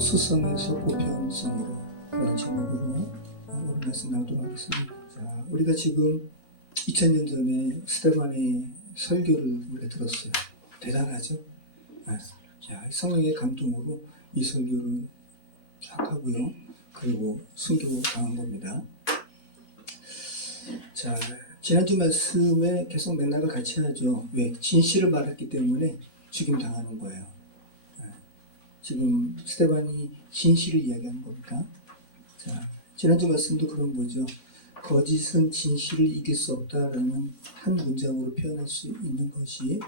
수성에서 보편성으로 그런 제목으로 오늘 말씀 나누도록 하겠습니다. 자, 우리가 지금 2000년 전에 스데반의 설교를 우리가 들었어요. 대단하죠? 자, 성령의 감동으로 이 설교를 쫙 하고요. 그리고 순교당한 겁니다. 자, 지난주 말씀에 계속 맥락을 같이 하죠. 왜? 진실을 말했기 때문에 죽임 당하는 거예요. 지금 스데반이 진실을 이야기하는 겁니다. 자, 지난주 말씀도 그런 거죠. 거짓은 진실을 이길 수 없다라는 한 문장으로 표현할 수 있는 것이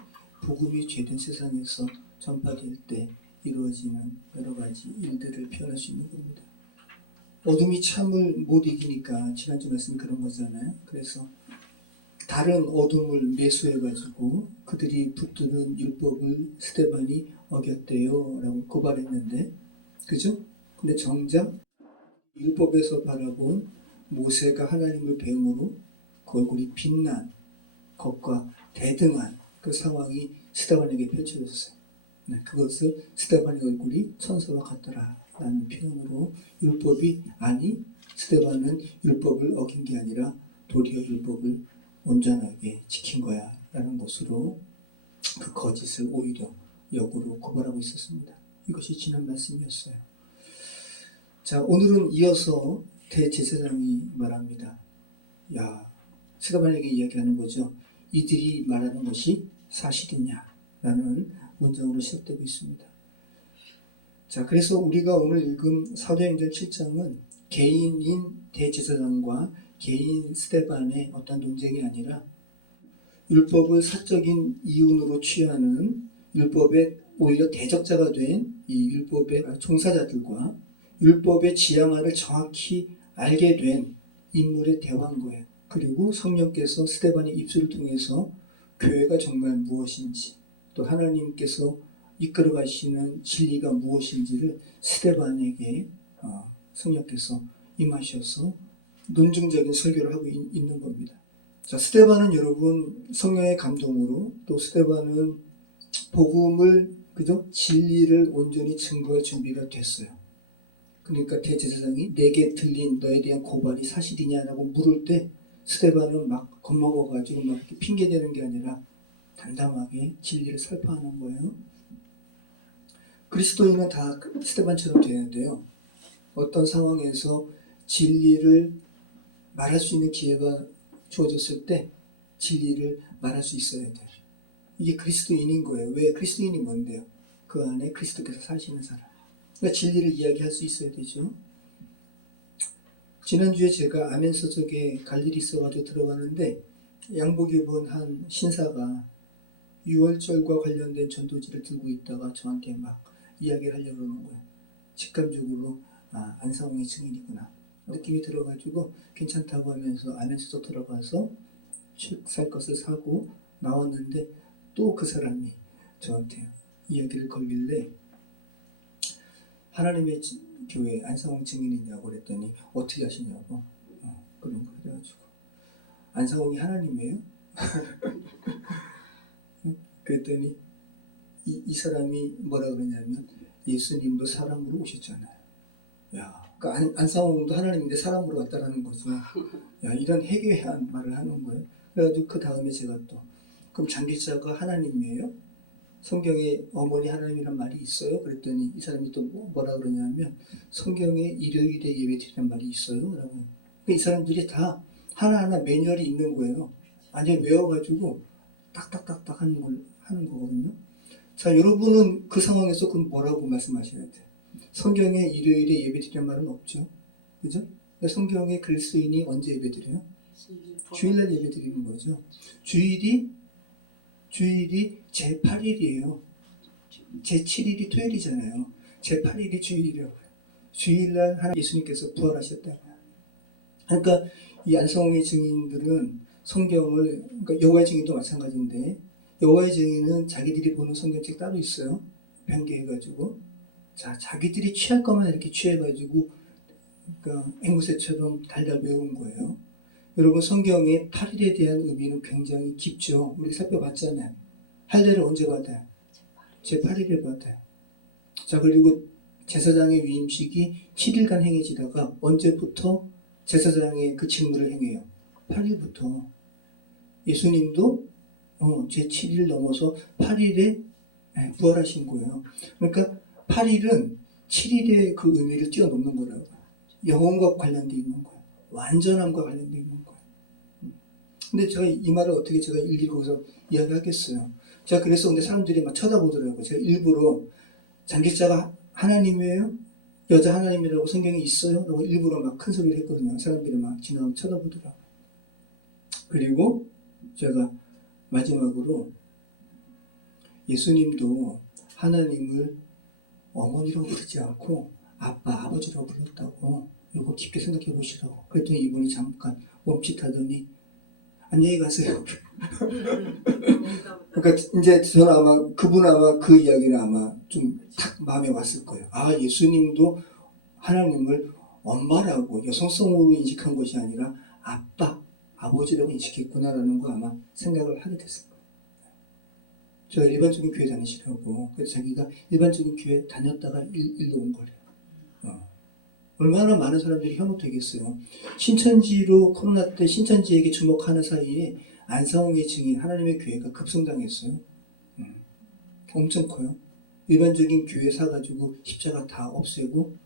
복음이 죄된 세상에서 전파될 때 이루어지는 여러 가지 일들을 표현할 수 있는 겁니다. 어둠이 참을 못 이기니까 지난주 말씀이 그런 거잖아요. 그래서 다른 어둠을 매수해가지고 그들이 붙드는 율법을 스데반이 어겼대요 라고 고발했는데, 그죠? 근데 정작 율법에서 바라본 모세가 하나님을 배움으로 그 얼굴이 빛난 것과 대등한 그 상황이 스데반에게 펼쳐졌어요. 그것을 스데반의 얼굴이 천사와 같더라 라는 표현으로 율법이 아니 스데반은 율법을 어긴 게 아니라 도리어 율법을 온전하게 지킨 거야 라는 것으로 그 거짓을 오히려 역으로 고발하고 있었습니다. 이것이 지난 말씀이었어요. 자, 오늘은 이어서 대제사장이 말합니다. 스데반에게 이야기하는 거죠. 이들이 말하는 것이 사실이냐 라는 문장으로 시작되고 있습니다. 자, 그래서 우리가 오늘 읽은 사도행전 7장은 개인인 대제사장과 개인 스데반의 어떤 논쟁이 아니라 율법을 사적인 이윤으로 취하는 율법의 오히려 대적자가 된 이 율법의 종사자들과 율법의 지향화를 정확히 알게 된 인물의 대화인 거예요. 그리고 성령께서 스데반의 입술을 통해서 교회가 정말 무엇인지, 또 하나님께서 이끌어 가시는 진리가 무엇인지를 스데반에게 성령께서 임하셔서 논증적인 설교를 하고 있는 겁니다. 자, 스데반은 여러분 성령의 감동으로, 또 스데반은 복음을 그죠? 진리를 온전히 증거할 준비가 됐어요. 그러니까 대제사장이 내게 들린 너에 대한 고발이 사실이냐라고 물을 때 스데반은 막 겁먹어가지고 막 이렇게 핑계대는 게 아니라 담담하게 진리를 설파하는 거예요. 그리스도인은 다 스데반처럼 돼야 돼요. 어떤 상황에서 진리를 말할 수 있는 기회가 주어졌을 때 진리를 말할 수 있어야 돼요. 이게 그리스도인인 거예요. 왜? 그리스도인이 뭔데요? 그 안에 그리스도께서 사시는 사람. 그러니까 진리를 이야기할 수 있어야 되죠. 지난주에 제가 아멘서적에 갈 일이 있어가지고 들어가는데 양복 입은 한 신사가 유월절과 관련된 전도지를 들고 있다가 저한테 막 이야기를 하려고 그러는 거예요. 직감적으로 안상홍의 증인이구나 느낌이 들어가지고 괜찮다고 하면서 아멘서적 들어가서 살 것을 사고 나왔는데 또 그 사람이 저한테 이야기를 걸길래 하나님의 교회 안상홍 증인이냐고 그랬더니 어떻게 아시냐고 그런 거 그래가지고 안상홍이 하나님이에요? 그랬더니 이 사람이 뭐라 그러냐면 예수님도 사람으로 오셨잖아요. 그러니까 안상홍도 하나님인데 사람으로 왔다라는 거죠. 이런 해괴한 말을 하는 거예요. 그래가지고 그 다음에 제가 또 그럼 장기자가 하나님이에요? 성경에 어머니 하나님이란 말이 있어요? 그랬더니 이 사람이 또 뭐라 그러냐면 성경에 일요일에 예배드리는 말이 있어요? 라고. 그러니까 이 사람들이 다 하나하나 매뉴얼이 있는 거예요. 완전히 외워가지고 딱딱딱딱 하는 거거든요. 자, 여러분은 그 상황에서 그럼 뭐라고 말씀하셔야 돼요? 성경에 일요일에 예배드리는 말은 없죠. 그죠? 성경에 그리스도인이 언제 예배드려요? 주일날 예배드리는 거죠. 주일이 제8일이에요. 제7일이 토요일이잖아요. 제8일이 주일이라고요. 주일날 하나님 예수님께서 부활하셨다고요. 그러니까 이 안성홍의 증인들은 성경을, 그러니까 여호와의 증인도 마찬가지인데 여호와의 증인은 자기들이 보는 성경책 따로 있어요. 변개해가지고 자기들이 취할 것만 이렇게 취해가지고 그러니까 앵무새처럼 달달 외운 거예요. 여러분 성경의 8일에 대한 의미는 굉장히 깊죠. 우리 살펴봤잖아요. 할례를 언제 받아요? 제8일에 받아요. 자, 그리고 제사장의 위임식이 7일간 행해지다가 언제부터 제사장의 그 직무를 행해요? 8일부터. 예수님도 제 7일 넘어서 8일에 부활하신 거예요. 그러니까 8일은 7일의 그 의미를 뛰어넘는 거라고. 영혼과 관련되어 있는 거예요. 완전함과 관련되어 있는 거예요. 근데 제가 이 말을 어떻게 제가 일일이 거기서 이야기하겠어요. 제가 그래서 근데 사람들이 막 쳐다보더라고요. 제가 일부러 장기자가 하나님이에요? 여자 하나님이라고 성경에 있어요? 라고 일부러 막 큰 소리를 했거든요. 사람들이 막 지나가면 쳐다보더라고요. 그리고 제가 마지막으로 예수님도 하나님을 어머니라고 부르지 않고 아빠, 아버지라고 불렀다고 이거 깊게 생각해 보시라고. 그랬더니 이분이 잠깐 멈칫하더니 안녕히 가세요. 그러니까 이제 저는 아마 그분 아마 그 이야기는 아마 좀 탁 마음에 왔을 거예요. 아, 예수님도 하나님을 엄마라고 여성성으로 인식한 것이 아니라 아빠, 아버지라고 인식했구나라는 거 아마 생각을 하게 됐을 거예요. 저 일반적인 교회 다니시라고. 그래서 자기가 일반적인 교회 다녔다가 일로 온 거래요. 얼마나 많은 사람들이 혐오되겠어요. 신천지로 코로나 때 신천지에게 주목하는 사이에 안상홍의 증인 하나님의 교회가 급성장했어요. 엄청 커요. 일반적인 교회 사가지고 십자가 다 없애고,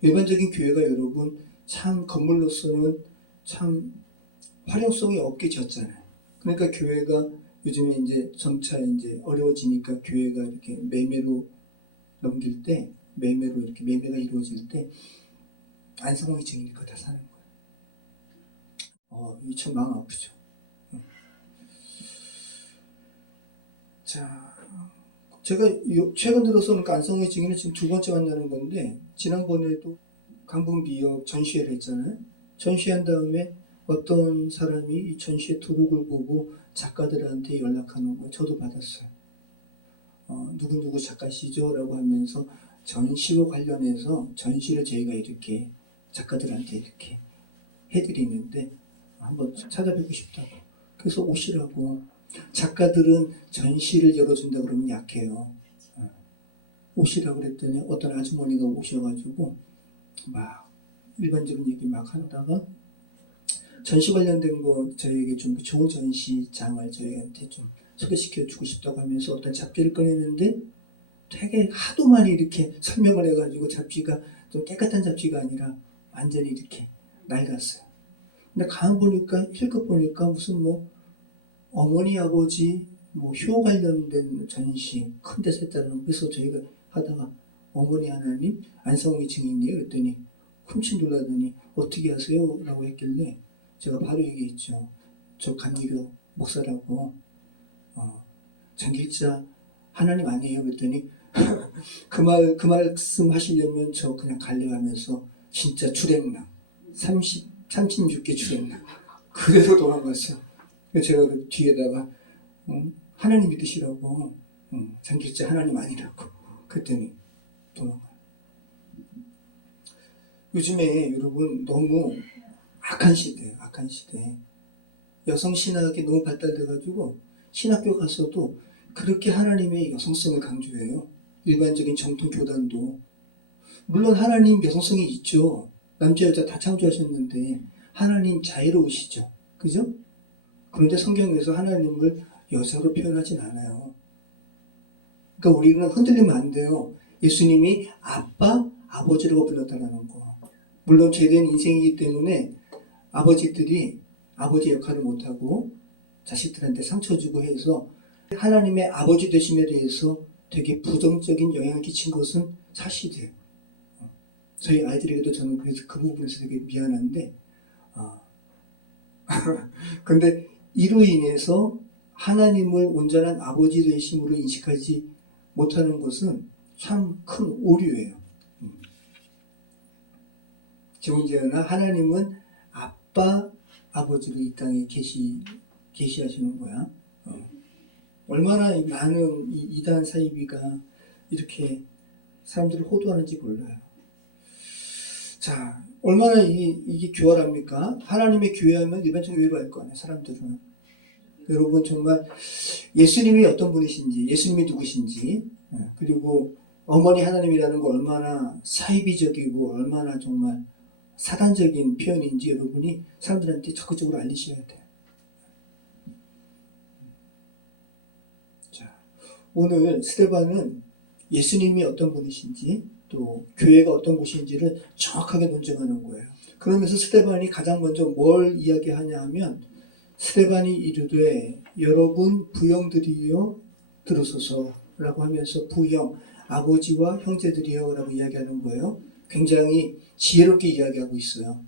일반적인 교회가 여러분 참 건물로서는 참 활용성이 없게 지었잖아요. 그러니까 교회가 요즘에 이제 점차 이제 어려워지니까 교회가 이렇게 매매로 넘길 때, 매매로 이렇게 매매가 이루어질 때 안상홍의 증인이 그거 다 사는 거예요. 이 참 마음 아프죠. 자, 제가 최근 들어서 그러니까 안상홍의 증인을 지금 두 번째 만나는 건데, 지난번에도 강북미역 전시회를 했잖아요. 전시한 다음에 어떤 사람이 이 전시회 도록을 보고 작가들한테 연락하는 거예요. 저도 받았어요. 누구누구 작가시죠? 라고 하면서 전시와 관련해서 전시를 저희가 이렇게 작가들한테 이렇게 해드리는데 한번 찾아뵙고 싶다고. 그래서 오시라고. 작가들은 전시를 열어준다 그러면 약해요. 오시라고 그랬더니 어떤 아주머니가 오셔가지고 막 일반적인 얘기 막 하다가 전시 관련된 거 저희에게 좀 좋은 전시장을 저희한테 좀 소개시켜 주고 싶다고 하면서 어떤 잡지를 꺼내는데 되게 하도 많이 이렇게 설명을 해가지고 잡지가 좀 깨끗한 잡지가 아니라 완전히 이렇게 낡았어요. 근데 가만 보니까 읽어보니까 무슨 뭐 어머니 아버지 뭐 효 관련된 전시 큰 데서 했다는. 그래서 저희가 하다가 어머니 하나님 안상홍의 증인이에요 그랬더니 흠칫 놀라더니 어떻게 하세요? 라고 했길래 제가 바로 얘기했죠. 저 감리교 목사라고. 장길자 하나님 아니에요 그랬더니 그 말씀 하시려면 저 그냥 갈래가면서 진짜 출행랑 36개 출행랑 그래서 도망갔어요. 제가 그 뒤에다가 하나님 믿으시라고 장길자 하나님 아니라고 그랬더니 도망가요. 요즘에 여러분 너무 악한 시대예요. 악한 시대. 여성 신학이 너무 발달돼가지고 신학교 가서도 그렇게 하나님의 여성성을 강조해요. 일반적인 정통 교단도. 물론 하나님 여성성이 있죠. 남자 여자 다 창조하셨는데 하나님 자유로우시죠. 그죠? 그런데 성경에서 하나님을 여자로 표현하진 않아요. 그러니까 우리는 흔들리면 안 돼요. 예수님이 아빠, 아버지라고 불렀다라는 거. 물론 죄된 인생이기 때문에 아버지들이 아버지 역할을 못하고 자식들한테 상처 주고 해서 하나님의 아버지 되심에 대해서 되게 부정적인 영향을 끼친 것은 사실이에요. 저희 아이들에게도 저는 그래서 그 부분에서 되게 미안한데 근데 이로 인해서 하나님을 온전한 아버지 되심으로 인식하지 못하는 것은 참 큰 오류예요. 정재현아 하나님은 아빠, 아버지로 이 땅에 계시하시는 거야. 얼마나 많은 이단 사이비가 이렇게 사람들을 호도하는지 몰라요. 자, 얼마나 이게 교활합니까? 하나님의 교회하면 일반적인 교회로 알 거 아니에요, 사람들은. 여러분 정말 예수님이 어떤 분이신지, 예수님이 누구신지, 그리고 어머니 하나님이라는 거 얼마나 사이비적이고 얼마나 정말 사단적인 표현인지 여러분이 사람들한테 적극적으로 알리셔야 돼요. 자, 오늘 스데반은 예수님이 어떤 분이신지 또 교회가 어떤 곳인지를 정확하게 논증하는 거예요. 그러면서 스데반이 가장 먼저 뭘 이야기하냐 하면 스데반이 이르되 여러분 부형들이여 들으소서라고 하면서 부형, 아버지와 형제들이여 라고 이야기하는 거예요. 굉장히 지혜롭게 이야기하고 있어요.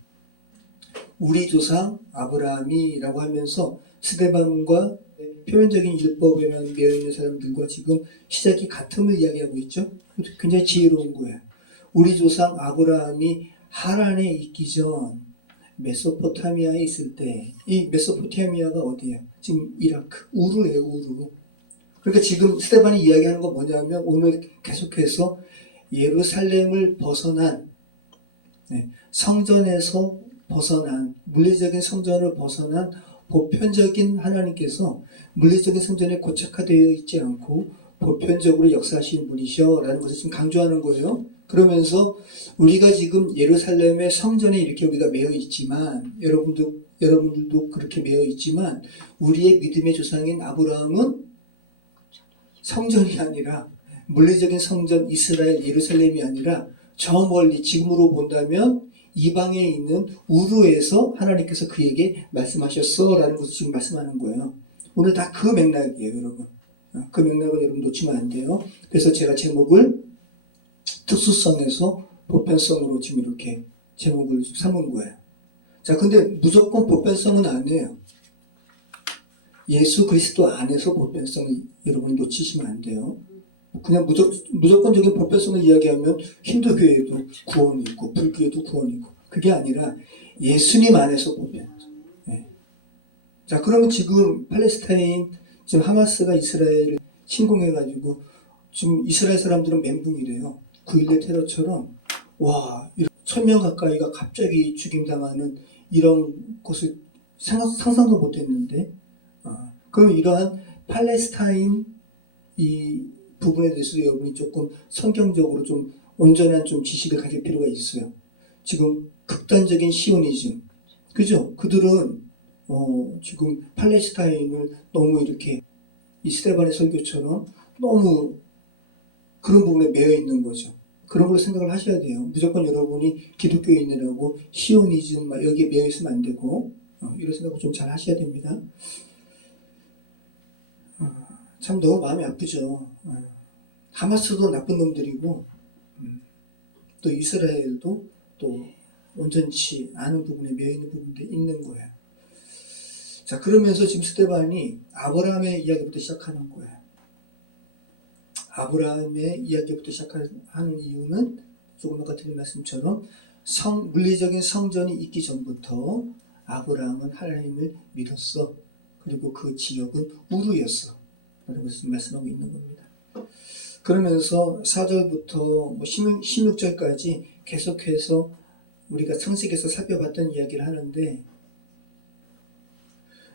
우리 조상 아브라함이라고 하면서 스데반과 표면적인 율법에만 매여있는 사람들과 지금 시작이 같음을 이야기하고 있죠. 굉장히 지혜로운 거예요. 우리 조상 아브라함이 하란에 있기 전 메소포타미아에 있을 때, 이 메소포타미아가 어디예요? 지금 이라크, 우르예요, 우르. 그러니까 지금 스데반이 이야기하는 건 뭐냐면 오늘 계속해서 예루살렘을 벗어난, 성전에서 벗어난, 물리적인 성전을 벗어난 보편적인 하나님께서 물리적인 성전에 고착화되어 있지 않고 보편적으로 역사하시는 분이셔 라는 것을 지금 강조하는 거예요. 그러면서 우리가 지금 예루살렘의 성전에 이렇게 우리가 매여 있지만 여러분들도 그렇게 매여 있지만 우리의 믿음의 조상인 아브라함은 성전이 아니라 물리적인 성전 이스라엘 예루살렘이 아니라 저 멀리 지금으로 본다면 이방에 있는 우르에서 하나님께서 그에게 말씀하셨어 라는 것을 지금 말씀하는 거예요. 오늘 다 그 맥락이에요, 여러분. 그 맥락을 여러분 놓치면 안 돼요. 그래서 제가 제목을 특수성에서 보편성으로 지금 이렇게 제목을 삼은 거예요. 자, 근데 무조건 보편성은 아니에요. 예수 그리스도 안에서 보편성을 여러분이 놓치시면 안 돼요. 그냥 무조건적인 보편성을 이야기하면 힌두교에도 구원이 있고 불교에도 구원이 있고 그게 아니라 예수님 안에서 보편. 네. 자, 그러면 지금 팔레스타인 지금 하마스가 이스라엘을 침공해가지고 지금 이스라엘 사람들은 멘붕이래요. 9.11 테러처럼 와 1000명 가까이가 갑자기 죽임당하는 이런 것을 상상도 못했는데 그럼 이러한 팔레스타인 이 부분에 대해서 여러분이 조금 성경적으로 좀 온전한 좀 지식을 가질 필요가 있어요. 지금 극단적인 시오니즘, 그죠? 그들은 지금 팔레스타인을 너무 이렇게 이 스데반의 설교처럼 너무 그런 부분에 매여 있는 거죠. 그런 걸 생각을 하셔야 돼요. 무조건 여러분이 기독교에 있느라고 시오니즘 여기에 매여 있으면 안 되고 이런 생각을 좀 잘 하셔야 됩니다. 참 너무 마음이 아프죠. 하마스도 나쁜 놈들이고 또 이스라엘도 또 온전치 않은 부분에 매여있는 부분도 있는 거예요. 자, 그러면서 지금 스데반이 아브라함의 이야기부터 시작하는 거예요. 아브라함의 이야기부터 시작하는 이유는 조금 아까 드린 말씀처럼 물리적인 성전이 있기 전부터 아브라함은 하나님을 믿었어. 그리고 그 지역은 우르였어. 라는 것을 말씀하고 있는 겁니다. 그러면서 4절부터 16절까지 계속해서 우리가 창세기에서 살펴봤던 이야기를 하는데,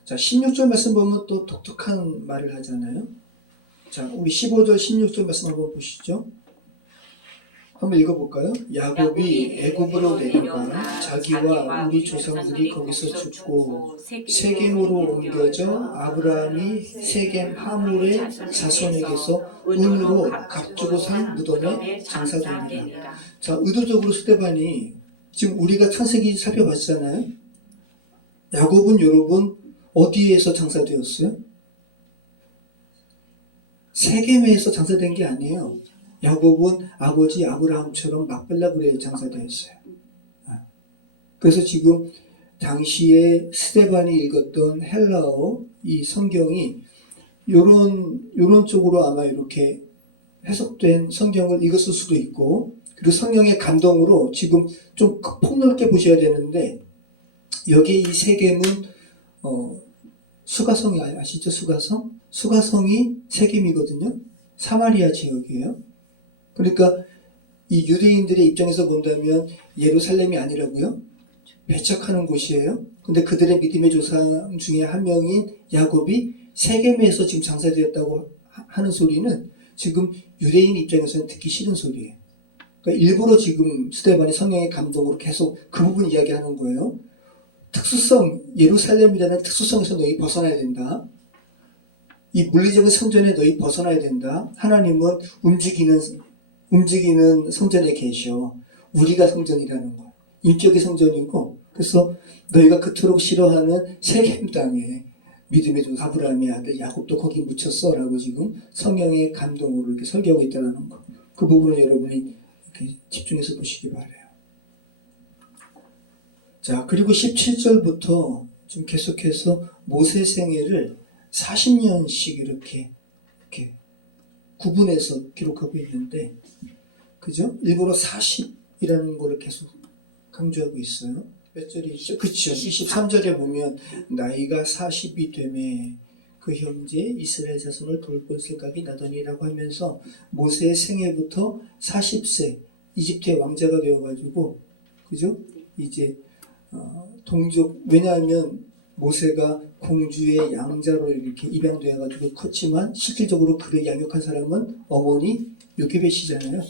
자, 16절 말씀 보면 또 독특한 말을 하잖아요. 자, 우리 15절, 16절 말씀 한번 보시죠. 한번 읽어볼까요? 야곱이 애굽으로 내려가 자기와 우리 조상들이 거기서 죽고 세겜으로 옮겨져 아브라함이 세겜 하물의 자손에게서 은으로 값주고 산 무덤에 장사되니라. 자, 의도적으로 스데반이 지금 우리가 창세기 살펴봤잖아요. 야곱은 여러분 어디에서 장사되었어요? 세겜에서 장사된 게 아니에요. 야곱은 아버지 아브라함처럼 막벨라굴에 장사되었어요. 그래서 지금 당시에 스데반이 읽었던 헬라어 이 성경이 요런 쪽으로 아마 이렇게 해석된 성경을 읽었을 수도 있고, 그리고 성령의 감동으로 지금 좀 폭넓게 보셔야 되는데, 여기 이 세겜은 수가성이 아시죠? 수가성? 수가성이 세겜이거든요. 사마리아 지역이에요. 그러니까 이 유대인들의 입장에서 본다면 예루살렘이 아니라고요? 배척하는 곳이에요. 근데 그들의 믿음의 조상 중에 한 명인 야곱이 세겜에서 지금 장사되었다고 하는 소리는 지금 유대인 입장에서는 듣기 싫은 소리예요. 그러니까 일부러 지금 스데반이 성령의 감동으로 계속 그 부분 이야기하는 거예요. 특수성, 예루살렘이라는 특수성에서 너희 벗어나야 된다. 이 물리적인 성전에 너희 벗어나야 된다. 하나님은 움직이는 성전에 계셔. 우리가 성전이라는 거. 인격의 성전이고, 그래서 너희가 그토록 싫어하는 세겜 땅에 믿음의 종 아브라함의 아들 야곱도 거기 묻혔어 라고 지금 성령의 감동으로 이렇게 설교하고 있다는 거. 그 부분을 여러분이 이렇게 집중해서 보시기 바라요. 자, 그리고 17절부터 좀 계속해서 모세 생애를 40년씩 이렇게 구분해서 기록하고 있는데, 그죠? 일부러 40이라는 거를 계속 강조하고 있어요. 몇 절이 있죠? 그쵸. 23절에 보면, 나이가 40이 되매 그 형제 이스라엘 자손을 돌볼 생각이 나더니라고 하면서 모세의 생애부터 40세, 이집트의 왕자가 되어가지고, 그죠? 이제, 동족, 왜냐하면 모세가 공주의 양자로 이렇게 입양되어가지고 컸지만 실질적으로 그를 양육한 사람은 어머니 요게벳이잖아요.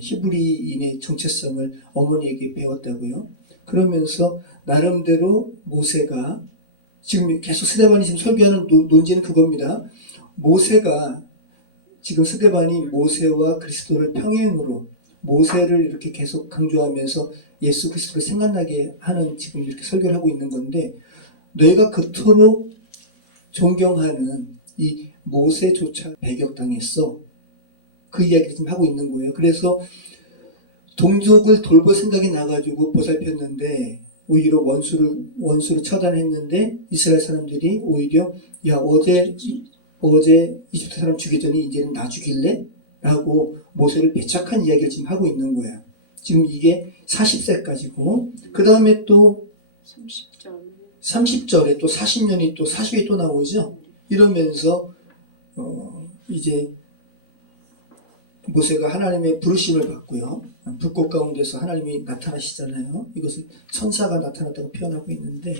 히브리인의 정체성을 어머니에게 배웠다고요. 그러면서 나름대로 모세가 지금 계속 스데반이 지금 설교하는 논지는 그겁니다. 모세가 지금 스데반이 모세와 그리스도를 평행으로 모세를 이렇게 계속 강조하면서 예수 그리스도를 생각나게 하는 지금 이렇게 설교를 하고 있는 건데, 너희가 그토록 존경하는 이 모세조차 배격당했어. 그 이야기를 지금 하고 있는 거예요. 그래서 동족을 돌볼 생각이 나가지고 보살폈는데 오히려 원수를 처단했는데 이스라엘 사람들이 오히려 야 어제 이집트 사람 죽이더니 이제는 나 죽일래? 라고 모세를 배척한 이야기를 지금 하고 있는 거예요. 지금 이게 40세까지고 그 다음에 또 30절에 또 40년이 또 40이 또 나오죠. 이러면서 이제 모세가 하나님의 부르심을 받고요. 불꽃 가운데서 하나님이 나타나시잖아요. 이것을 천사가 나타났다고 표현하고 있는데,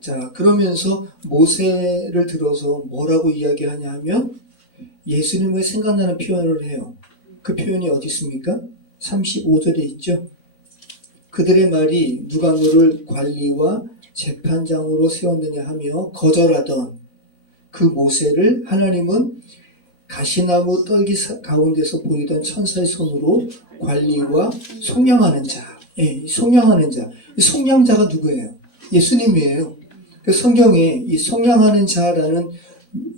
자, 그러면서 모세를 들어서 뭐라고 이야기하냐 하면 예수님을 생각나는 표현을 해요. 그 표현이 어디 있습니까? 35절에 있죠. 그들의 말이 누가 너를 관리와 재판장으로 세웠느냐 하며 거절하던 그 모세를 하나님은 가시나무 떨기 가운데서 보이던 천사의 손으로 관리와 속량하는 자. 예, 속량하는 자. 이 속량자가 누구예요? 예수님이에요. 그 성경에 이 속량하는 자라는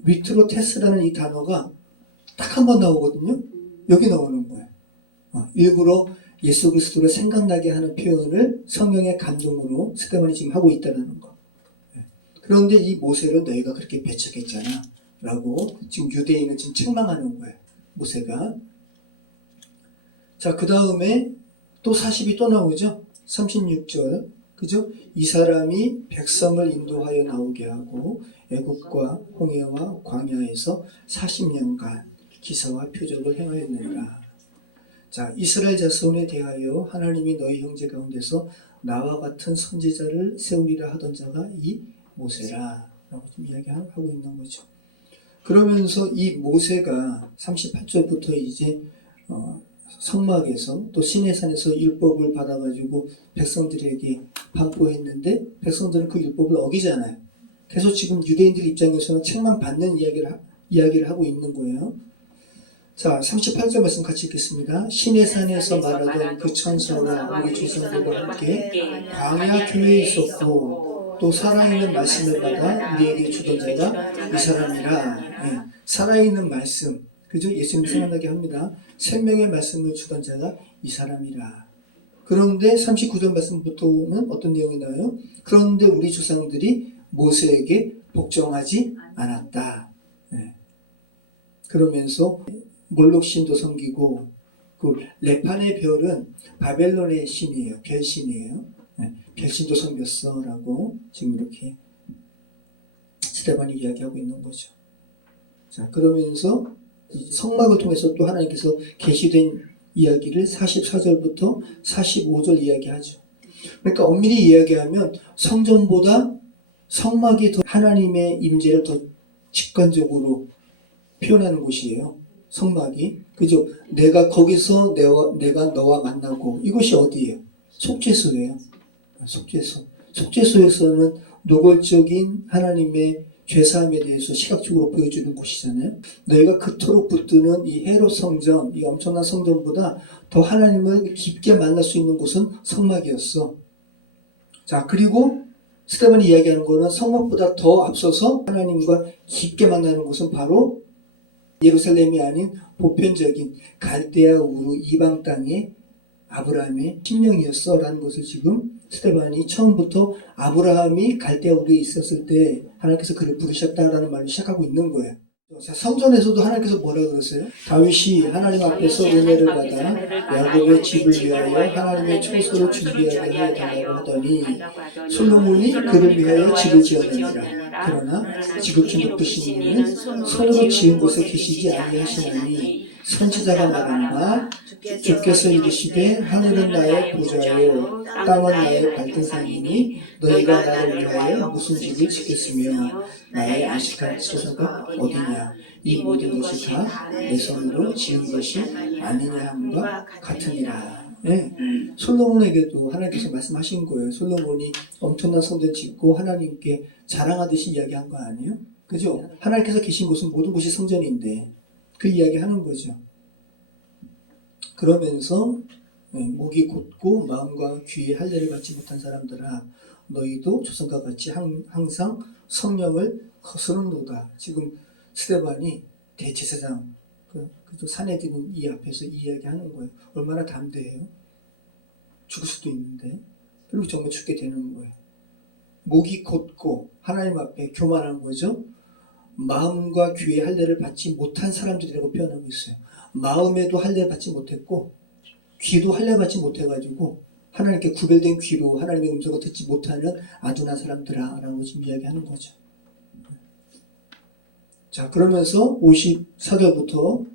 위트로테스라는 이 단어가 딱 한 번 나오거든요. 여기 나오는 거예요. 일부러 예수 그리스도를 생각나게 하는 표현을 성령의 감동으로 스데반이 지금 하고 있다는 거. 그런데 이 모세를 너희가 그렇게 배척했잖아 라고 지금 유대인은 지금 책망하는 거예요. 모세가. 자, 그 다음에 또 40이 또 나오죠. 36절. 그죠? 이 사람이 백성을 인도하여 나오게 하고 애국과 홍해와 광야에서 40년간 기사와 표적을 행하였느니라. 자, 이스라엘 자손에 대하여 하나님이 너희 형제 가운데서 나와 같은 선지자를 세우리라 하던 자가 이 모세라 라고 좀 이야기하고 있는 거죠. 그러면서 이 모세가 38절부터 이제 성막에서 또 시내산에서 율법을 받아가지고 백성들에게 반포했는데 백성들은 그 율법을 어기잖아요. 그래서 지금 유대인들 입장에서는 책망받는 이야기를 하고 있는 거예요. 자, 38절 말씀 같이 읽겠습니다. 시내산에서 말하던 그 천사와 우리 조상들과 함께 광야 교회에 있었고 또 살아있는 말씀을 받아 우리에게 주던 자가 이 사람이라. 네, 살아있는 말씀, 그죠? 예수님 생각나게 합니다. 생명의 말씀을 주던 자가 이 사람이라. 그런데 39절 말씀부터는 어떤 내용이 나와요? 그런데 우리 조상들이 모세에게 복종하지 않았다. 네. 그러면서 몰록신도 섬기고, 그 레판의 별은 바벨론의 신이에요. 별신이에요. 네. 별신도 섬겼어 라고 지금 이렇게 스데반이 이야기하고 있는 거죠. 자, 그러면서 성막을 통해서 또 하나님께서 계시된 이야기를 44절부터 45절 이야기하죠. 그러니까 엄밀히 이야기하면 성전보다 성막이 더 하나님의 임재를 더 직관적으로 표현하는 곳이에요. 성막이. 그죠? 내가 거기서 내가 너와 만나고, 이곳이 어디예요? 속죄소예요. 속죄소. 속죄소에서는 노골적인 하나님의 죄사함에 대해서 시각적으로 보여주는 곳이잖아요. 너희가 그토록 붙드는 이 헤롯 성전, 이 엄청난 성전보다 더 하나님을 깊게 만날 수 있는 곳은 성막이었어. 자, 그리고 스데반이 이야기하는 거는 성막보다 더 앞서서 하나님과 깊게 만나는 곳은 바로 예루살렘이 아닌 보편적인 갈대아 우르 이방 땅의 아브라함의 심령이었어 라는 것을 지금 스데반이 처음부터 아브라함이 갈대아 우르에 있었을 때 하나님께서 그를 부르셨다라는 말로 시작하고 있는 거예요. 자, 성전에서도 하나님께서 뭐라 그러세요? 다윗이 하나님 앞에서 은혜를 받아 야곱의 집을 위하여 하나님의 초소를 준비하게 하여 달라고 하더니 솔로몬이 그를 위하여 집을 지었느니라. 그러나 지극히 높으신 이는 손으로 지은 곳에 계시지 아니하시나니 선지자가 말한 바 주께서 이르시되 하늘은 나의 보좌요 땅은 나의 발등상이니 너희가 나를 위하여 무슨 집을 짓겠으며 나의 안식할 처소가 어디냐. 이 모든 것이 다 내 손으로 지은 것이 아니냐 함과 같으니라. 네. 솔로몬에게도 하나님께서 말씀하신 거예요. 솔로몬이 엄청난 성전 짓고 하나님께 자랑하듯이 이야기한 거 아니에요? 그죠? 하나님께서 계신 곳은 모든 곳이 성전인데 그 이야기 하는 거죠. 그러면서 목이 곧고 마음과 귀에 할례를 받지 못한 사람들아 너희도 조선과 같이 항상 성령을 거스르는도다. 지금 스데반이 대제사장 그 산에 드는 이 앞에서 이야기하는 거예요. 얼마나 담대해요. 죽을 수도 있는데 그리고 정말 죽게 되는 거예요. 목이 곧고 하나님 앞에 교만한 거죠. 마음과 귀에 할례를 받지 못한 사람들이라고 표현하고 있어요. 마음에도 할례 받지 못했고 귀도 할례 받지 못해가지고 하나님께 구별된 귀로 하나님의 음성을 듣지 못하는 아둔한 사람들아 라고 지금 이야기하는 거죠. 자, 그러면서 54절부터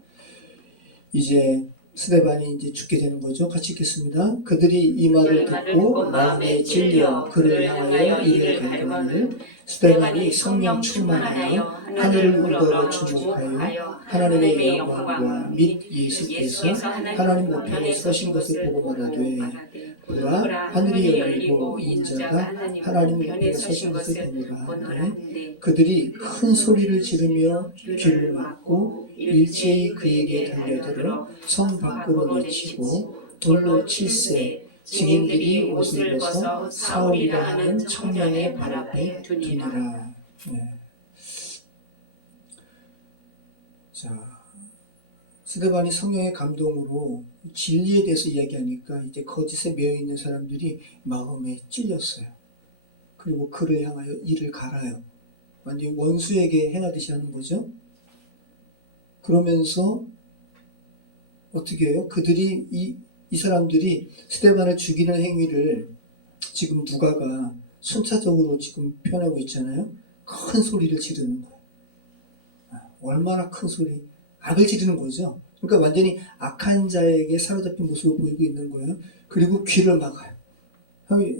이제 스데반이 이제 죽게 되는 거죠. 같이 읽겠습니다. 그들이 이 말을 듣고 마음에 찔려 그를 향하여 이를 갈거늘 스데반이 성령 충만하여 하늘을 우러러 주목하여 하나님의 영광과 및 예수께서 하나님 우편에 서신 것을 보고 말하되 보라 하늘이 열리고 인자가 하나님 우편에 서신 것을 보노라. 그들이 큰 소리를 지르며 귀를 막고 일제히 그에게 달려들어 성 밖으로 내치고 돌로 칠세 증인들이 옷을 벗어 사울이라 하는 청년의 발 앞에 두니라. 네. 자, 스데반이 성령의 감동으로 진리에 대해서 이야기하니까 이제 거짓에 매여 있는 사람들이 마음에 찔렸어요. 그리고 그를 향하여 이를 갈아요. 완전히 원수에게 행하듯이 하는 거죠. 그러면서 어떻게 해요? 그들이 이 사람들이 스데반을 죽이는 행위를 지금 누가가 순차적으로 지금 표현하고 있잖아요. 큰 소리를 지르는 거예요. 얼마나 큰 소리? 악을 지르는 거죠. 그러니까 완전히 악한 자에게 사로잡힌 모습을 보이고 있는 거예요. 그리고 귀를 막아요.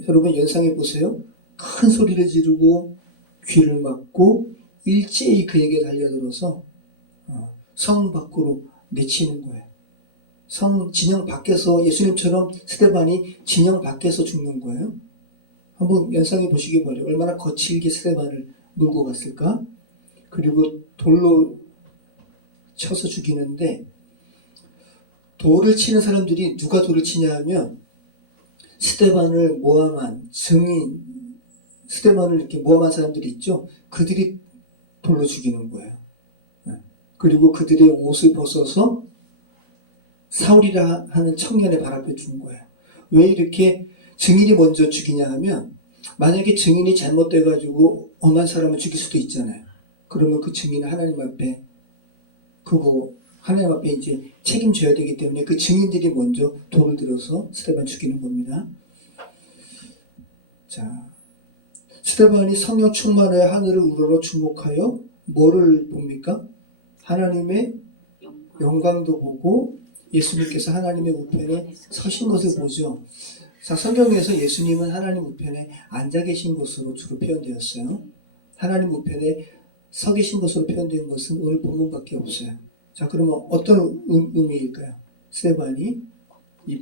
여러분 연상해 보세요. 큰 소리를 지르고 귀를 막고 일제히 그에게 달려들어서 성 밖으로 내치는 거예요. 성 진영 밖에서 예수님처럼 스데반이 진영 밖에서 죽는 거예요. 한번 연상해 보시기 바래요. 얼마나 거칠게 스데반을 몰고 갔을까? 그리고 돌로 쳐서 죽이는데 돌을 치는 사람들이 누가 돌을 치냐 하면 스데반을 모함한 증인, 스데반을 이렇게 모함한 사람들이 있죠. 그들이 돌로 죽이는 거예요. 그리고 그들의 옷을 벗어서 사울이라 하는 청년의 발 앞에 준 거예요. 왜 이렇게 증인이 먼저 죽이냐 하면 만약에 증인이 잘못돼가지고 엄한 사람을 죽일 수도 있잖아요. 그러면 그 증인은 하나님 앞에 하나님 앞에 이제 책임져야 되기 때문에 그 증인들이 먼저 돌을 들어서 스데반 죽이는 겁니다. 자, 스데반이 성령 충만하여 하늘을 우러러 주목하여 뭐를 봅니까? 하나님의 영광도 보고 예수님께서 하나님의 우편에 서신 것을 보죠. 자, 성경에서 예수님은 하나님 우편에 앉아 계신 것으로 주로 표현되었어요. 하나님 우편에 서 계신 것으로 표현된 것은 오늘 본문밖에 없어요. 자, 그러면 어떤 의미일까요? 스데반이 이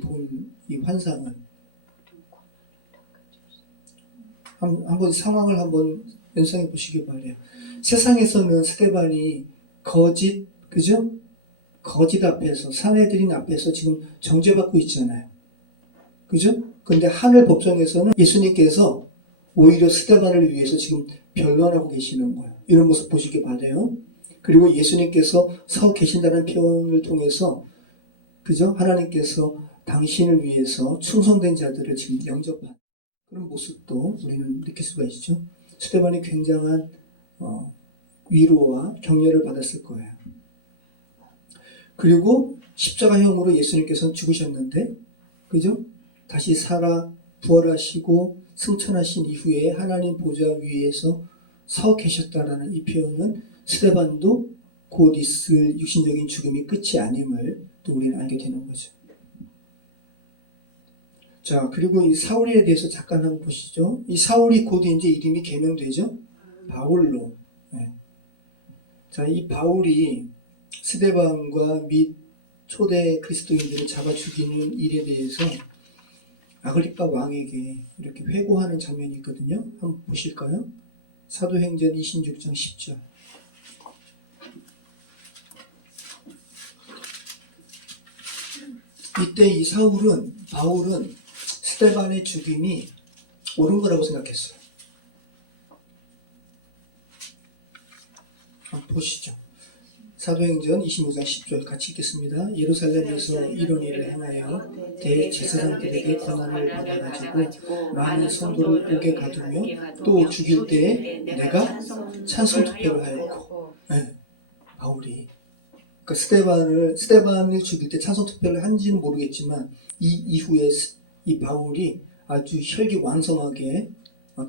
환상은 한번 상황을 한번 연상해 보시기 바래요. 세상에서는 스데반이 그죠? 거짓 앞에서, 사내들인 앞에서 지금 정죄받고 있잖아요. 그죠? 근데 하늘 법정에서는 예수님께서 오히려 스데반을 위해서 지금 변론하고 계시는 거예요. 이런 모습 보시기 바래요. 그리고 예수님께서 서 계신다는 표현을 통해서, 그죠? 하나님께서 당신을 위해서 충성된 자들을 지금 영접한 그런 모습도 우리는 느낄 수가 있죠. 스데반이 굉장한 위로와 격려를 받았을 거예요. 그리고 십자가형으로 예수님께서는 죽으셨는데, 그죠? 다시 살아 부활하시고 승천하신 이후에 하나님 보좌 위에서 서 계셨다라는 이 표현은 스데반도 곧 있을 육신적인 죽음이 끝이 아님을 또 우리는 알게 되는 거죠. 자, 그리고 이 사울에 대해서 잠깐 한번 보시죠. 이 사울이 곧 이제 이름이 개명되죠. 바울로. 네. 자, 이 바울이 스데반과 및 초대 그리스도인들을 잡아 죽이는 일에 대해서 아글리파 왕에게 이렇게 회고하는 장면이 있거든요. 한번 보실까요? 사도행전 26장 10절. 이때 이 바울은 스데반의 죽임이 옳은 거라고 생각했어요. 한번 보시죠. 사도행전 25장 10절 같이 읽겠습니다. 예루살렘에서 이런 일을 행하여 대제사장들에게 권한을 받아가지고 많은 성도를 옥에 가두며 또 죽일 때에 내가 찬송 투표를 하였고, 네, 바울이 그러니까 스데반을 죽일 때 찬송 투표를 한지는 모르겠지만 이 이후에 이 바울이 아주 혈기왕성하게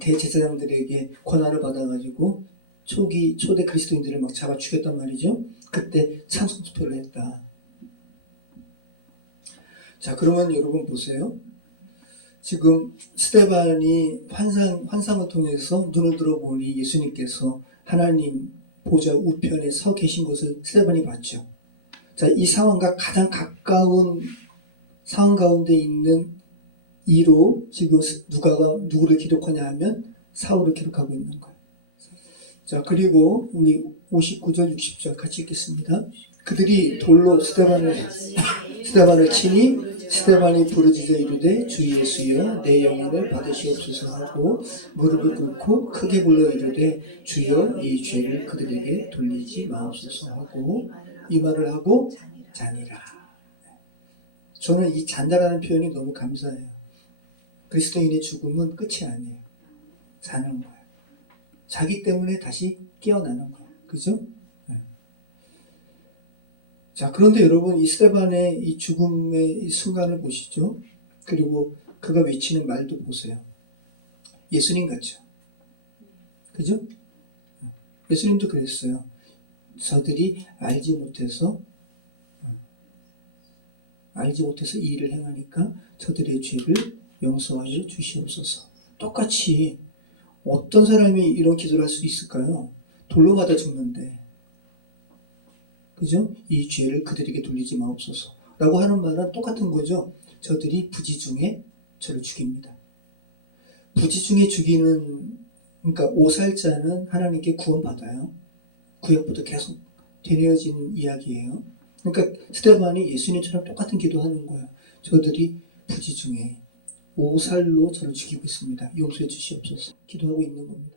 대제사장들에게 권한을 받아가지고 초대 그리스도인들을 막 잡아 죽였단 말이죠. 그때 찬송 투표를 했다. 자, 그러면 여러분 보세요. 지금 스데반이 환상을 통해서 눈을 들어보니 예수님께서 하나님 보좌 우편에 서 계신 것을 스데반이 봤죠. 자, 이 상황과 가장 가까운 상황 가운데 있는 이로 지금 누가가 누구를 기록하냐 하면 사울을 기록하고 있는 거예요. 자, 그리고 우리 59절 60절 같이 읽겠습니다. 그들이 돌로 스데반을 치니 스데반이 부르짖어 이르되 주 예수여 내 영혼을 받으시옵소서 하고 무릎을 꿇고 크게 불러 이르되 주여 이 죄를 그들에게 돌리지 마옵소서 하고 이 말을 하고 자니라. 저는 이 잔다라는 표현이 너무 감사해요. 그리스도인의 죽음은 끝이 아니에요. 사는 거예요. 자기 때문에 다시 깨어나는 거예요. 그죠? 네. 자, 그런데 여러분 이 스데반의 이 죽음의 이 순간을 보시죠. 그리고 그가 외치는 말도 보세요. 예수님 같죠? 그죠? 예수님도 그랬어요. 저들이 알지 못해서 이 일을 행하니까 저들의 죄를 용서하여 주시옵소서. 똑같이 어떤 사람이 이런 기도를 할 수 있을까요? 돌로 맞아 죽는데, 그죠? 이 죄를 그들에게 돌리지 마옵소서 라고 하는 말은 똑같은 거죠. 저들이 부지중에 저를 죽입니다. 부지중에 죽이는, 그러니까 오살자는 하나님께 구원받아요. 구약부터 계속 되뇌어진 이야기예요. 그러니까 스데반이 예수님처럼 똑같은 기도하는 거예요. 저들이 부지중에 오살로 저를 죽이고 있습니다. 용서해 주시옵소서. 기도하고 있는 겁니다.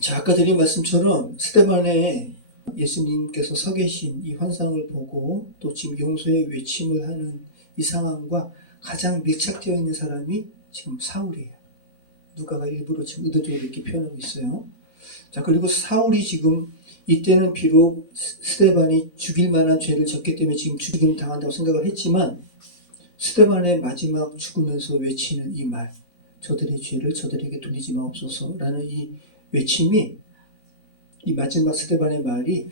자, 아까 드린 말씀처럼 스데반의 예수님께서 서 계신 이 환상을 보고 또 지금 용서의 외침을 하는 이 상황과 가장 밀착되어 있는 사람이 지금 사울이에요. 누가가 일부러 지금 의도적으로 이렇게 표현하고 있어요. 자, 그리고 사울이 지금 이때는 비록 스데반이 죽일 만한 죄를 졌기 때문에 지금 죽임을 당한다고 생각을 했지만 스데반의 마지막 죽으면서 외치는 이 말, 저들의 죄를 저들에게 돌리지 마옵소서라는 이 외침이, 이 마지막 스데반의 말이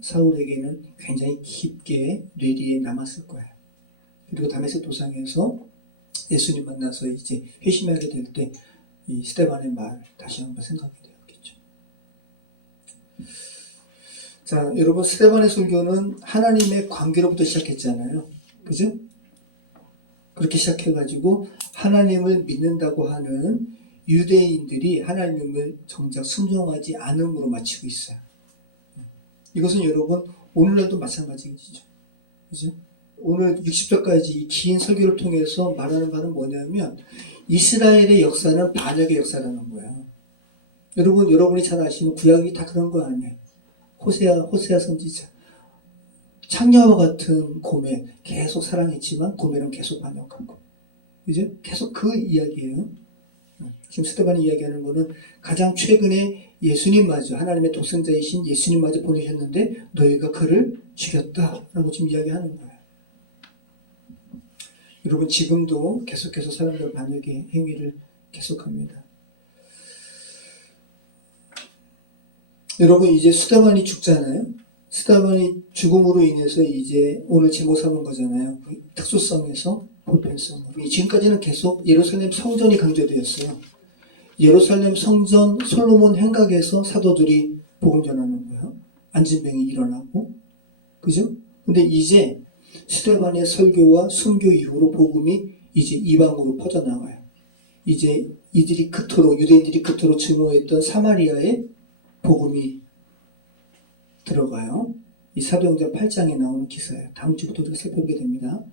사울에게는 굉장히 깊게 뇌리에 남았을 거예요. 그리고 다메섹 도상에서 예수님 만나서 이제 회심하게 될 때 이 스데반의 말 다시 한번 생각하게 되었겠죠. 자, 여러분 스데반의 설교는 하나님의 관계로부터 시작했잖아요. 그죠? 그렇게 시작해가지고 하나님을 믿는다고 하는 유대인들이 하나님을 정작 순종하지 않음으로 마치고 있어요. 이것은 여러분 오늘날도 마찬가지죠. 그죠? 오늘 60절까지 이 긴 설교를 통해서 말하는 바는 뭐냐면 이스라엘의 역사는 반역의 역사라는 거예요. 여러분이 잘 아시는 구약이 다 그런 거 아니에요. 호세아 선지자. 창녀와 같은 고멜 계속 사랑했지만 고멜은 계속 반역하고. 그죠? 계속 그 이야기예요. 지금 스데반이 이야기하는 거는 가장 최근에 예수님마저 하나님의 독생자이신 예수님마저 보내셨는데 너희가 그를 죽였다라고 지금 이야기하는 거예요. 여러분 지금도 계속해서 사람들 반역의 행위를 계속합니다. 여러분 이제 스데반이 죽잖아요. 스데반이 죽음으로 인해서 이제 오늘 제목 삼은 거잖아요. 특수성에서 보편성으로. 지금까지는 계속 예루살렘 성전이 강조되었어요. 예루살렘 성전 솔로몬 행각에서 사도들이 복음 전하는 거예요. 안진병이 일어나고. 그죠? 근데 이제 스데반의 설교와 순교 이후로 복음이 이제 이방으로 퍼져나가요. 이제 유대인들이 그토록 증오했던 사마리아에 복음이 들어가요. 이 사도행전 8장에 나오는 기사예요. 다음 주부터 우리가 살펴보게 됩니다.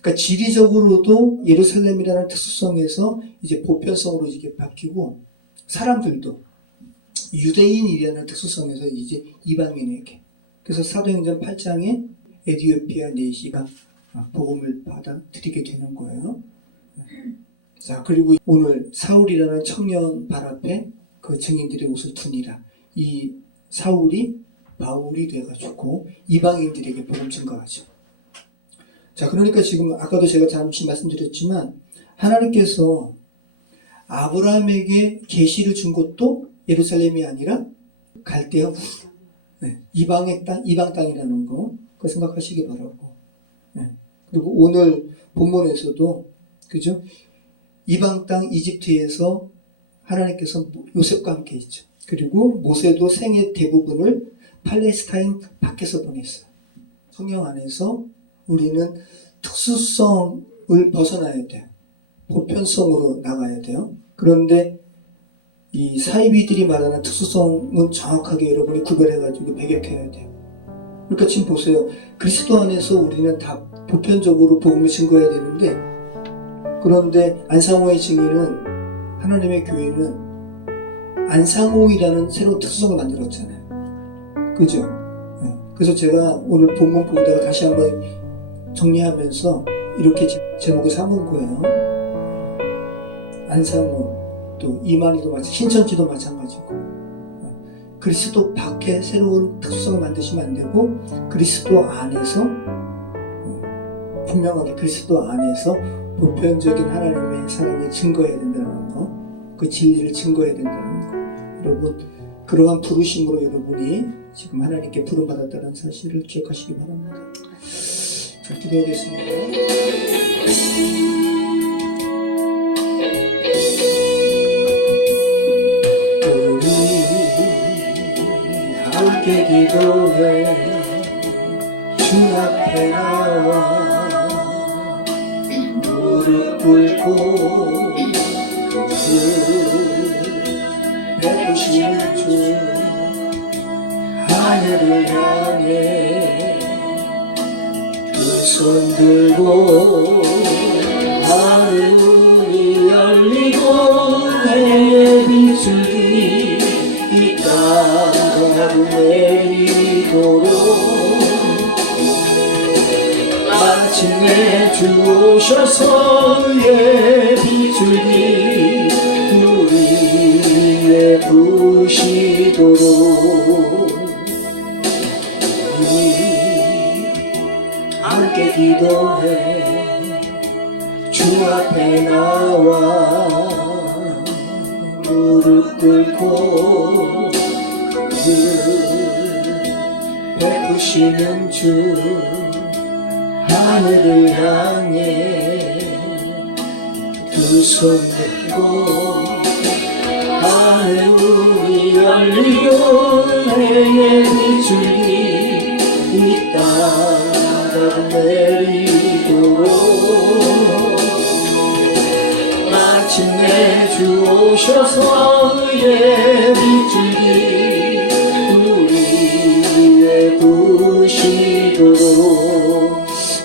그러니까 지리적으로도 예루살렘이라는 특수성에서 이제 보편성으로 이게 바뀌고 사람들도 유대인이라는 특수성에서 이제 이방인에게. 그래서 사도행전 8장에 에디오피아 내시가 복음을 받아들이게 되는 거예요. 자, 그리고 오늘 사울이라는 청년 발 앞에 그 증인들의 옷을 두니라. 이 사울이 바울이 돼가지고 이방인들에게 복음 증거하죠. 자, 그러니까 지금 아까도 제가 잠시 말씀드렸지만 하나님께서 아브라함에게 계시를 준 것도 예루살렘이 아니라 갈대아 네, 이방 땅이라는 거 그거 생각하시기 바라고. 네. 그리고 오늘 본문에서도 그죠? 이방 땅 이집트에서 하나님께서 요셉과 함께 있죠. 그리고 모세도 생애 대부분을 팔레스타인 밖에서 보냈어요. 성경 안에서 우리는 특수성을 벗어나야 돼요. 보편성으로 나가야 돼요. 그런데 이 사이비들이 말하는 특수성은 정확하게 여러분이 구별해가지고 배격해야 돼요. 그러니까 지금 보세요. 그리스도 안에서 우리는 다 보편적으로 복음을 증거해야 되는데 그런데 안상호의 증인은 하나님의 교회는 안상홍이라는 새로운 특수성을 만들었잖아요. 그죠? 네. 그래서 제가 오늘 본문 보다가 다시 한번 정리하면서 이렇게 제목을 삼은 거예요. 안상홍, 또 이만희도 마찬가지고, 신천지도 마찬가지고. 그리스도 밖에 새로운 특수성을 만드시면 안 되고, 그리스도 안에서, 분명하게 그리스도 안에서 보편적인 하나님의 사랑을 증거해야 된다는 거, 그 진리를 증거해야 된다는 거. 여러분, 그러한 부르심으로 여러분이 지금 하나님께 부름받았다는 사실을 기억하시기 바랍니다. 자, 기도하겠습니다. 함께 기도해 주 앞에 나와 무릎 꿇고 베푸시는 주 하늘을 향해 두 손 들고 하늘이 열리고 해의 비추기 이 땅 내리도록 마침내 주 오셔서 예 비추기 우리의 부시도록 함께 기도해 주 앞에 나와 무릎 꿇고 베푸시는 주 하늘을 향해 두 손 들고 하늘이 열리고 해의 비추기 내리도록 마침내 주 오셔서 의의 빛줄기 우리의 부시도록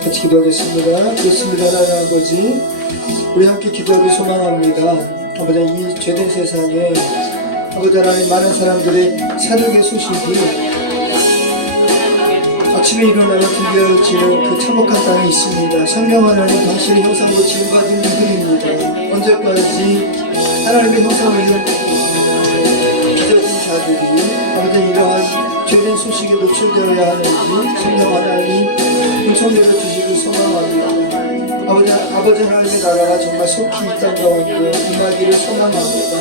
같이 기도하겠습니다. 좋습니다. 하나님 아버지, 우리 함께 기도하기 소망합니다. 아버지, 이 죄된 세상에 아버지 하나님, 많은 사람들의 사륙의 소식이 아침에 일어나면 들려지는 그 참혹한 땅에 있습니다. 성령 하나님, 당신의 형상으로 지음받은 이들입니다. 언제까지 하나님의 형상을 빚어진 자들이 아버지 이러한 죄된 소식에 노출되어야 하는지 성령 하나님 은총 내려주시길 소망합니다. 아버지 하나님의 나라가 정말 속히 이 땅 가운데 임하기를 소망합니다.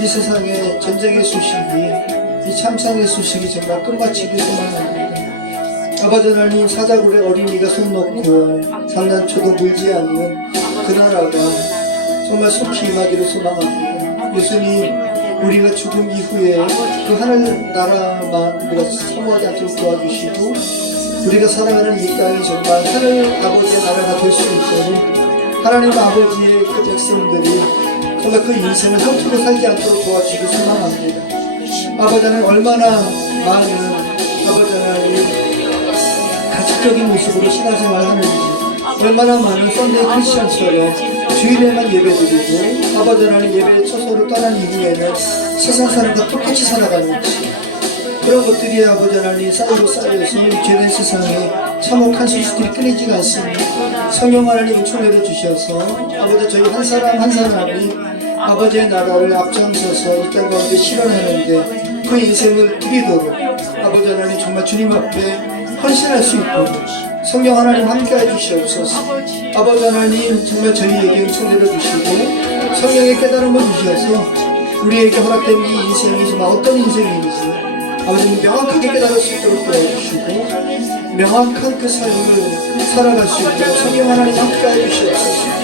이 세상의 전쟁의 소식이, 이 참상의 소식이 정말 끝마치길 소망합니다. 아버지 하나님, 사자굴에 어린이가 손 놓고 장난쳐도 물지 않는 그 나라가 정말 속히 임하기를 소망합니다. 예수님, 우리가 죽음 이후에 그 하늘 나라만 우리가 사모하지 않도록 도와주시고, 우리가 살아가는 이 땅이 정말 하늘 아버지의 나라가 될 수 있도록 하나님 아버지의 그 백성들이 정말 그 인생을 허투루 살지 않도록 도와주시기 소망합니다. 아버지 하나님, 얼마나 많은 아버지 하나님 가식적인 모습으로 신앙생활을 하는지, 얼마나 많은 썬데이 크리스천처럼 주일에만 예배드리고 아버지 하나님 예배 처소를 떠난 이후에는 세상 사람과 똑같이 살아가는지, 그런 것들이 아버지 하나님 쌓이고 쌓여서 죄된 세상에 참혹한 소식들이 끊이지가 않습니다. 성령 하나님 은총 내려주셔서 아버지, 저희 한 사람 한 사람이 아버지의 나라를 앞장서서 이 땅 가운데 실현하는데 그 인생을 드리도록 아버지 하나님 정말 주님 앞에 헌신할 수 있도록 성령 하나님 함께해 주시옵소서. 아버지 하나님, 정말 저희에게 은총 내려주시고 성령의 깨달음을 주셔서 우리에게 허락된 이 인생이 정말 어떤 인생인지 아버지는 명확하게 깨달을 수 있도록 도와주시고 명확한 그 삶을 살아갈 수 있도록 성령 하나님 함께해 주시옵소서.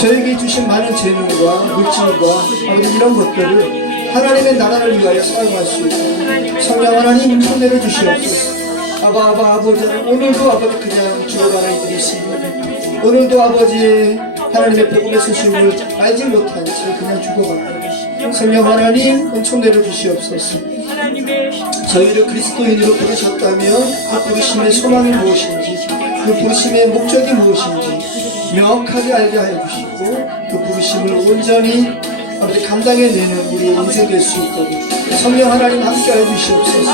저에게 주신 많은 재능과 물질과 아버지 이런 것들을 하나님의 나라를 위하여 사용할 수 있도록 성령 하나님 은총 내려주시옵소서. 아버지, 오늘도 아버지 그냥 죽어가는 이들이 있습니다. 오늘도 아버지의 하나님의 복음의 소식을 알지 못한 채 그냥 죽어가는 성령 하나님 은총 내려주시옵소서. 저희를 그리스도인으로 부르셨다면 그 부르심의 소망이 무엇인지, 그 부르심의 목적이 무엇인지 명확하게 알게 하여 주시고 그 부르심을 온전히 아버지 감당해내는 우리의 인생 될 수 있도록 성령 하나님 함께해 주시옵소서.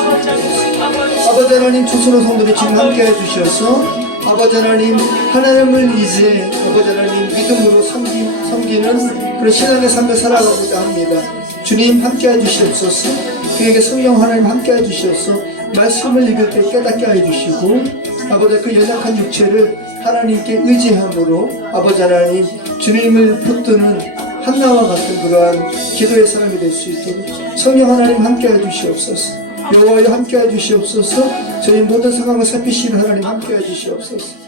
아버지 하나님, 조선의 성도들 지금 함께해 주셔서 아버지 하나님을 이제 아버지 하나님 믿음으로 섬기는 그런 신앙의 삶을 살아가고자 합니다. 주님 함께해 주시옵소서. 그에게 성령 하나님 함께해 주셔서 말씀을 읽을 때 깨닫게 해 주시고 아버지 그 연약한 육체를 하나님께 의지함으로 아버지 하나님 주님을 붙드는 한나와 같은 그러한 기도의 사람이 될 수 있도록 성령 하나님 함께해 주시옵소서. 여호와여 함께해 주시옵소서. 저희 모든 상황을 살피시는 하나님 함께해 주시옵소서.